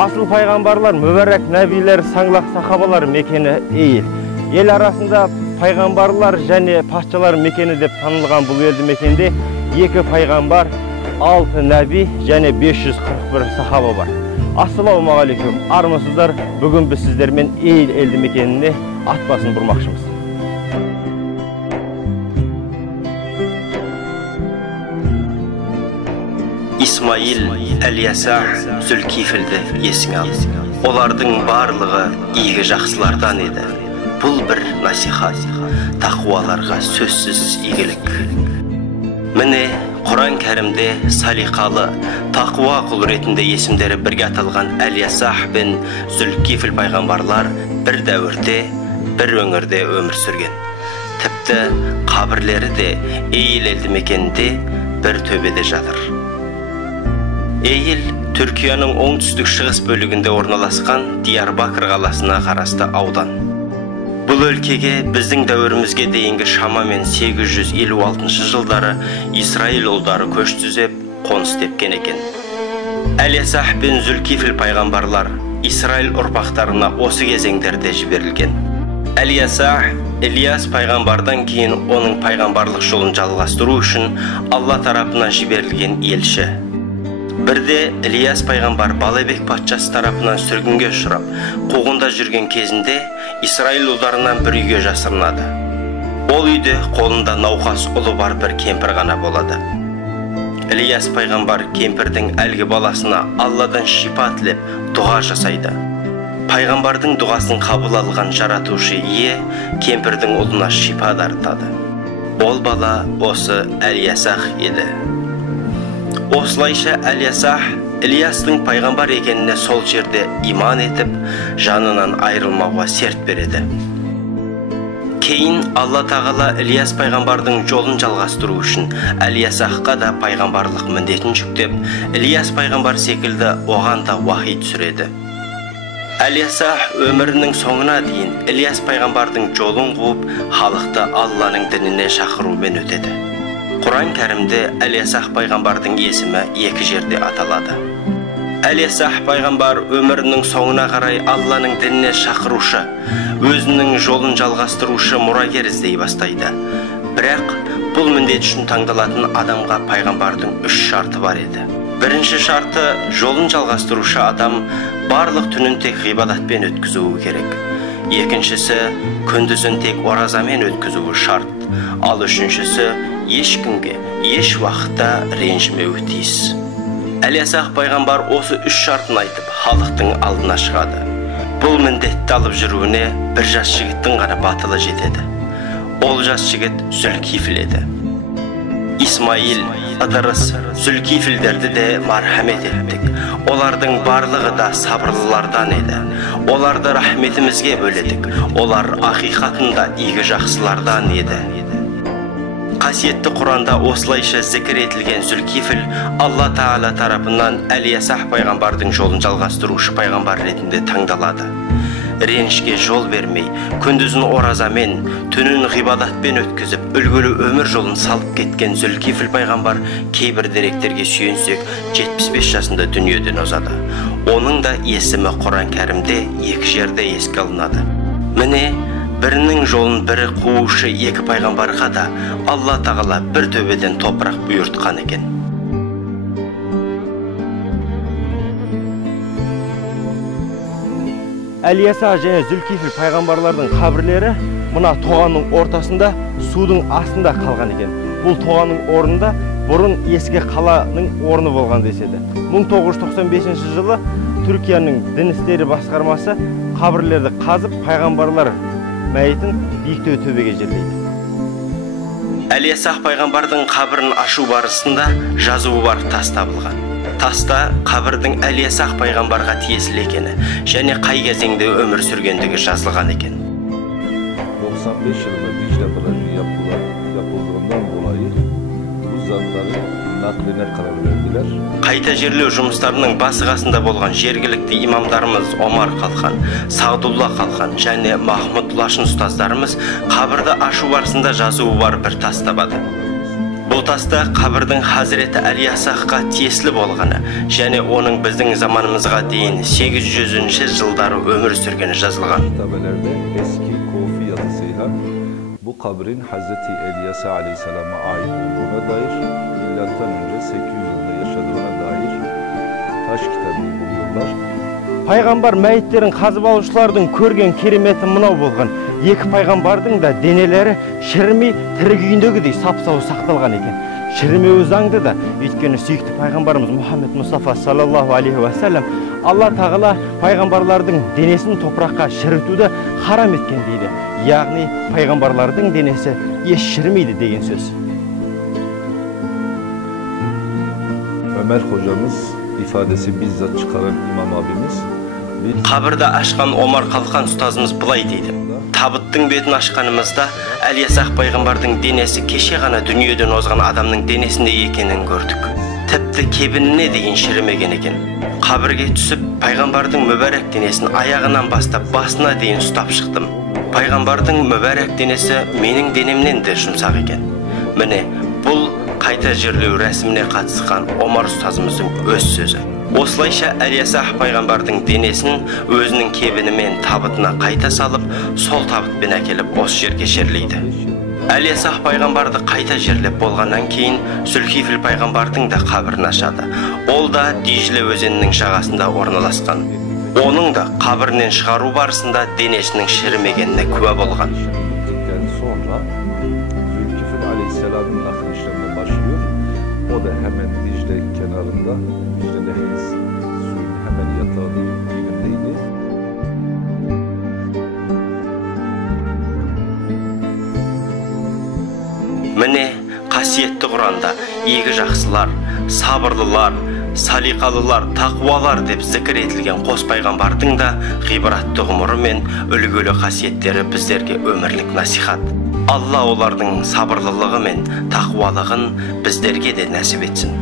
Asıl paygambarlar, mübarek nebiler, sаңлақ сахабалар мекені Eyil. Ел арасында пайғамбарлар және патшалар мекені деп танылған бұл елді мекенде 2 пайғамбар, 6 нәби және 541 сахаба бар. Ассалаумағалейкум, армысыздар. Бүгін біз сіздермен Eyil елді мекеніне ат басын бұрмақшымыз. İsmail, Əl-Yəsa, Zülkifilді есің ал. Олардың барлығы игі жақсылардан еді. Бұл бір насихат, тақуаларға сөзсіз игілік. Міне, Құран кәрімде салиқалы, тақуа құл ретінде есімдері бірге аталған Әл-Yəsa бен Зülkifil пайғамбарлар бір дәуірде, бір өңірде өмір сүрген. Тіпті қабірлері де Eyil елді мекенінде бір төбеде жатыр. Eyil, Түркияның оңтүстік-шығыс бөлігінде орналасқан Diyarbakır қаласына қарасты аудан. Бұл өлкеге біздің дәуірімізге дейінгі шамамен 856 жылдары Исраил ұлдары көш түзеп, қоныс тепкен екен. Әл-Yəsa бен Zülkifil пайғамбарлар Исраил ұрпақтарына осы кезеңдерде жіберілген. Әл-Yəsa, İlyas пайғамбардан кейін оның пайғамбарлық жолын жалғастыру үшін Алла тарапынан жіберілген елші. Бірде İlyas пайғамбар Балабек патшасы тарапынан сүргінге ұшырап, қуғында жүрген кезінде Исраил ұлдарынан бір үйге жасырынады. Ол үйде қолында науқас ұлы бар бір кемпір ғана болады. İlyas пайғамбар кемпірдің әлгі баласына Алладан шипа тілеп, дұға жасайды. Пайғамбардың дұғасын қабыл алған жаратушы ие кемпірдің ұлына шипа дарытады. Ол бала осы Әл-Yəsa еді. Осылайша Әл-Yəsa İlyastың пайғамбар екеніне сол жерде иман етіп, жанынан айрылмауға серт береді. Кейін Алла тағала İlyas пайғамбардың жолын жалғастыру үшін Әл-Yəsaға да пайғамбарлық міндетін жүктеп, İlyas пайғамбар секілді оған да уахи түсіреді. Әл-Yəsa өмірінің соңына дейін İlyas пайғамбардың жолын қуып, халықты Алланың дініне шақырумен өтеді. Құран кәрімде Әл-Yəsa пайғамбардың есімі 2 жерде аталады. Әл-Yəsa пайғамбар өмірінің соңына қарай Алланың дініне шақырушы, өзінің жолын жалғастырушы мұрагер іздей бастайды. Бірақ бұл міндет үшін таңдалатын адамға пайғамбардың 3 шарты бар еді. Бірінші шарты, жолын жалғастырушы адам барлық түнін тек ғибадатпен өткізуі керек. Екіншісі, күндізін тек оразамен өткізуі шарт. Ал үшіншісі, ешкімге, еш уақытта ренжімеуі тиіс. Әл-Yəsa пайғамбар осы 3 шартын айтып, халықтың алдына шығады. Бұл міндетті алып жүруіне бір жас жігіттің ғана батылы жетеді. Ол жас жігіт Zülkifil еді. İsmail, Ыдырыс, Zülkifilдерді де мархамет еттік. Олардың барлығы да сабырлылардан еді. Оларды рахметімізге бөледік. Олар ақиқатында игі жақсылардан еді. Қасиетті Құранда осылайша зікір етілген Zülkifil Алла Таала тарапынан Әл-Yəsa пайғамбардың жолын жалғастырушы пайғамбар ретінде таңдалады. Ренішке жол бермей, күндізін оразамен, түнін ғибадатпен өткізіп, үлгілі өмір жолын салып кеткен Zülkifil пайғамбар кейбір деректерге сүйенсек 75 жасында дүниеден озады. Оның да есімі Құран кәрімде 2 жерде еске алынады. Міне, бірінің жолын бірі қуушы 2 пайғамбарға да Алла тағала бір төбеден топырақ бұйыртқан екен. Әл-Yəsa және Zülkifil пайғамбарлардың қабірлері мына тоғанның ортасында судың астында қалған екен. Бұл тоғанның орнында бұрын ескі қаланың орны болған деседі. 1995 жылы Түркияның дін істері басқармасы қабірлерді қазып пайғамбарлар мәйітін биіктеу төбеге жерлейді. Ілияс пайғамбардың қабірін ашу барысында жазуы бар тас табылған. Таста қабірдің Ілияс пайғамбарға тиесілі екені және қай кезеңде өмір сүргендігі жазылған екен. 95 yılında Dicle Barajı yapıldığından dolayı bu zatları nakline karar verdiler. Қайта жерлеу жұмыстарының басы қасында болған жергілікті имамдарымыз Омар Қалқан, Сағдулла Қалқан және Махмұд Лашын ұстаздарымыз қабірді ашу барысында жазуы бар бір тас табады. Бұл таста қабірдің Хазіреті Ілиясқа тиесілі болғаны және оның біздің заманымызға дейін 800 жылдары өмір сүргені жазылған. Kitabelerde eski Kufi yazısıyla bu kabrin Hazreti İlyas Aleyhisselam'a ait olduğuna dair, milattan önce 800 yılında yaşadığına dair taş kitabını buluyorlar. Пайғамбар мәйіттерін қазып алушылардың көрген кереметі мынау болған. Екі пайғамбардың да денелері шірімей тірі күйіндегідей сап-сау сақталған екен. Шірімеуі заңды да, өйткені сүйікті пайғамбарымыз Мұхаммед Мұстафа саллаллаху алейхи ва саллям Алла тағала пайғамбарлардың денесін топыраққа шірітуді харам еткен дейді. Яғни пайғамбарлардың денесі еш шірімейді деген сөз. Ömer hocamız ifadesi bizzat çıkaran imam abimiz. Қабірді ашқан Омар Қалқан ұстазымыз бұлай дейді. Табыттың бетін ашқанымызда Ілияс пайғамбардың денесі кеше ғана дүниеден озған адамның денесінде екенін көрдік. Тіпті кебініне дейін шірімеген екен. Қабірге түсіп, пайғамбардың мүбәрәк денесін аяғынан бастап басына дейін ұстап шықтым. Пайғамбардың мүбәрәк денесі менің денемнен де жұмсақ екен. Міне, бұл қайта жерлеу рәсіміне қатысқан Омар ұстазымыздың өз сөзі. Осылайша Ілияс пайғамбардың денесін өзінің кебінімен табытына қайта салып, сол табытпен әкеліп осы жерге жерлейді. Ілияс пайғамбарды қайта жерлеп болғаннан кейін Зүлкифл пайғамбардың да қабірін ашады. Ол да Дижиле өзенінің жағасында орналасқан. Оның да қабірінен шығару барысында денесінің шірімегеніне куә болған. Sonra Zülkifil Aleyhisselam'ın nakil işlemine başlıyor. O da hemen Dicle kenarında, Dicle Nehri suyun hemen yatağının dibindeydi. Міне, қасиетті Құранда игі жақсылар, сабырлылар, салиқалылар, тақуалар деп зікір етілген қос пайғамбардың да ғибратты ғұмыры мен үлгілі қасиеттері біздерге өмірлік насихат. Алла олардың сабырлылығы мен тақуалығын біздерге де нәсіп етсін.